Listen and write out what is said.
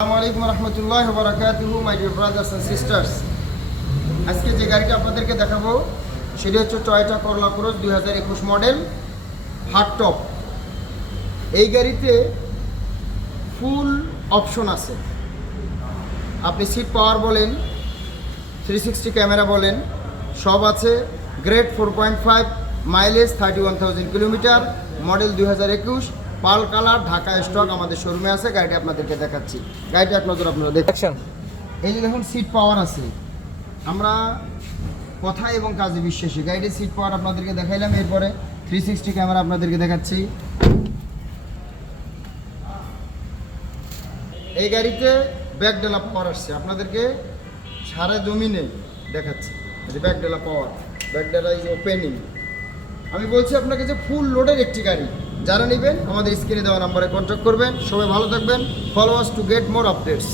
আসসালামু আলাইকুম রহমতুল্লাহ বারাকাতুহু my dear brothers and sisters. আজকে যে গাড়িটা আপনাদেরকে দেখাবো সেটি হচ্ছে টয়োটা করলা ক্রস 2021 মডেল হার্ড টপ। এই গাড়িতে ফুল অপশন আছে। আপনি সিট পাওয়ার বলেন, 360 ক্যামেরা বলেন, সব আছে। গ্রেড 4.5, মাইলেজ 31,000 কিলোমিটার, মডেল 2021, পাল কালার, ঢাকা স্টক আমাদের শোরুমে আছে। গাড়িটা আপনাদেরকে দেখাচ্ছি। গাড়িটা এক নজর আপনারা দেখছেন। এই যে দেখুন সিট পাওয়ার আছে। আমরা কথা এবং কাজে বিশ্বাসী। গাড়িটির সিট পাওয়ার আপনাদেরকে দেখাইলাম, এরপরে 360 ক্যামেরা আপনাদেরকে দেখাচ্ছি। এই গাড়িতে ব্যাক ডেলা পাওয়ার আসছে, আপনাদেরকে সারা জমিনে দেখাচ্ছি। যে ব্যাক ডেলা পাওয়ার, ব্যাক ডেলা ইজ ওপেনিং। আমি বলছি আপনাকে যে ফুল লোডের একটি গাড়ি। যারা নেবেন আমাদের স্ক্রিনে দেওয়া নাম্বারে কন্ট্যাক্ট করবেন। সবাই ভালো থাকবেন। Follow us to get more updates.